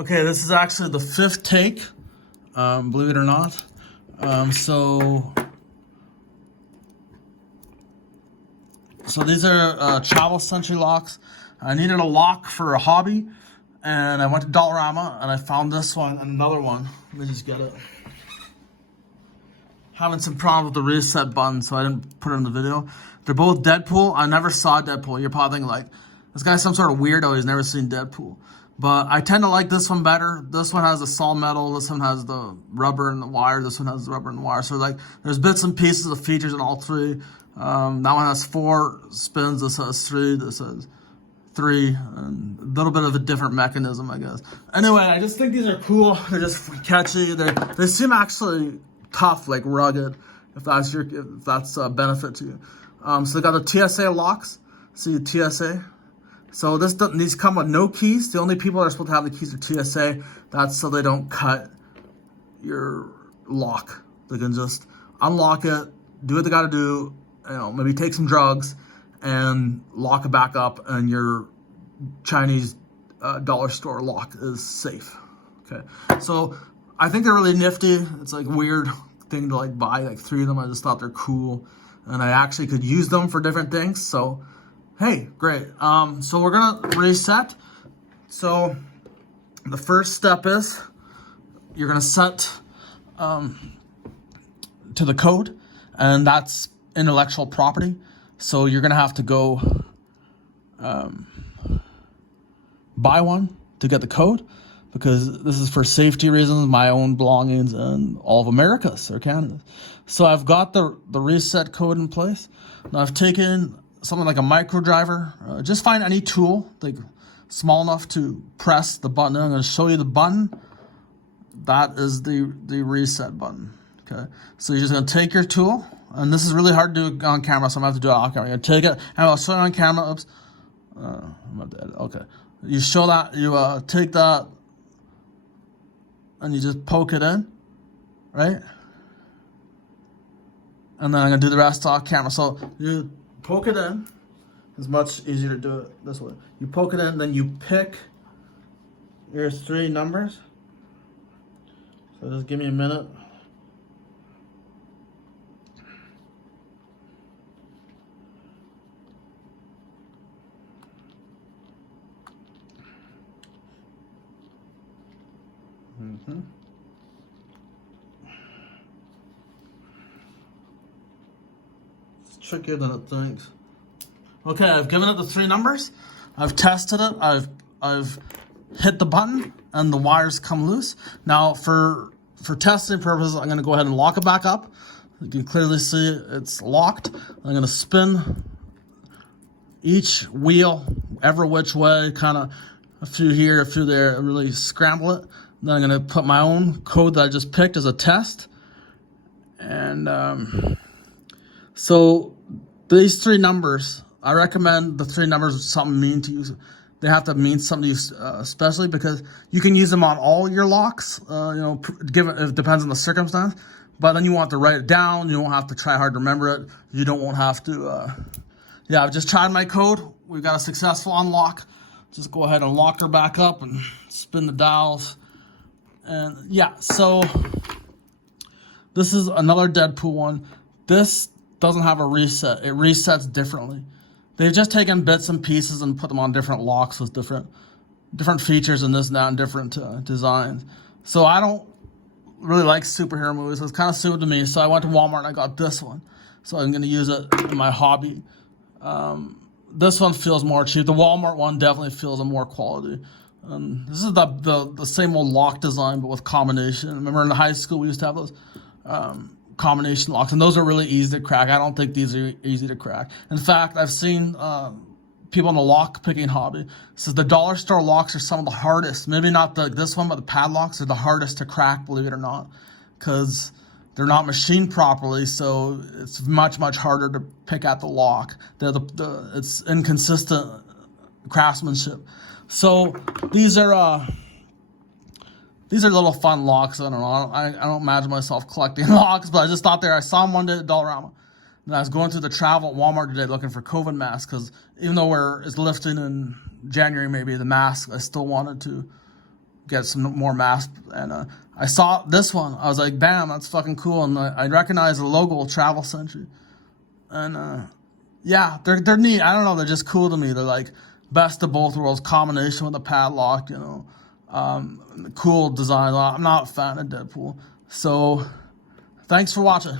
Okay, this is actually the fifth take, believe it or not. So these are travel Sentry locks. I needed a lock for a hobby, and I went to Dollarama, and I found this one and another one. Let me just get it. Having some problems with the reset button, so I didn't put it in the video. They're both Deadpool. I never saw Deadpool. You're probably thinking like, this guy's some sort of weirdo. He's never seen Deadpool. But I tend to like this one better. This one has the solid metal. This one has the rubber and the wire. This one has the rubber and the wire. So like, there's bits and pieces of features in all three. That one has 4 spins. This has 3. This has 3. And a little bit of a different mechanism, I guess. Anyway, I just think these are cool. They're just catchy. They seem actually tough, like rugged. If that's a benefit to you. So they got the TSA locks. See the TSA. So these come with no keys. The only people that are supposed to have the keys are TSA. That's so they don't cut your lock. They can just unlock it, do what they got to do. You know, maybe take some drugs and lock it back up, and your Chinese dollar store lock is safe. Okay. So I think they're really nifty. It's like a weird thing to like buy like 3 of them. I just thought they're cool, and I actually could use them for different things. So hey, great. So we're gonna reset. So the first step is you're gonna set to the code, and that's intellectual property. So you're gonna have to go buy one to get the code, because this is for safety reasons, my own belongings, and all of America's or Canada's. So I've got the reset code in place. Now I've taken something like a micro driver. Just find any tool like small enough to press the button. I'm going to show you the button. That is the reset button. Okay, so you're just going to take your tool, and this is really hard to do on camera, so I'm going to have to do it off camera. You're going to take it, and I'll show you on camera. Oops. I'm about to edit. Okay. You show that, you take that, and you just poke it in, right? And then I'm going to do the rest off camera. So you poke it in. It's much easier to do it this way. You poke it in, then you pick your 3 numbers. So just give me a minute. It's trickier than it thinks. Okay, I've given it the 3 numbers. I've tested it. I've hit the button, and the wires come loose. Now, for testing purposes, I'm going to go ahead and lock it back up. You can clearly see it's locked. I'm going to spin each wheel every which way, kind of a few here, a few there, and really scramble it. Then I'm going to put my own code that I just picked as a test. And so these 3 numbers, I recommend the 3 numbers something mean to you. They have to mean something to you, especially because you can use them on all your locks. You know, it depends on the circumstance. But then you want to write it down. You don't have to try hard to remember it. You won't have to. Yeah, I've just tried my code. We've got a successful unlock. Just go ahead and lock her back up and spin the dials. And yeah, so this is another Deadpool one. This doesn't have a reset. It resets differently. They've just taken bits and pieces and put them on different locks with different features and this and that and different designs. So I don't really like superhero movies. So it's kind of suited to me. So I went to Walmart and I got this one. So I'm going to use it in my hobby. This one feels more cheap. The Walmart one definitely feels a more quality. This is the same old lock design, but with combination. Remember in high school we used to have those combination locks, and those are really easy to crack. I don't think these are easy to crack. In fact, I've seen people in the lock picking hobby says the dollar store locks are some of the hardest. Maybe not this one, but the padlocks are the hardest to crack, believe it or not, because they're not machined properly. So it's much harder to pick at the lock. It's inconsistent craftsmanship. So these are little fun locks. I don't know. I don't imagine myself collecting locks, but I just thought I saw them one day at Dollarama. And I was going through the travel at Walmart today looking for COVID masks, because even though it's lifting in January, maybe the mask, I still wanted to get some more masks. And I saw this one. I was like, damn, that's fucking cool. And I recognize the logo, Travel Sentry. And yeah, they're neat. I don't know, they're just cool to me. They're like best of both worlds, combination with the padlock, you know. Cool design. I'm not a fan of Deadpool. So thanks for watching.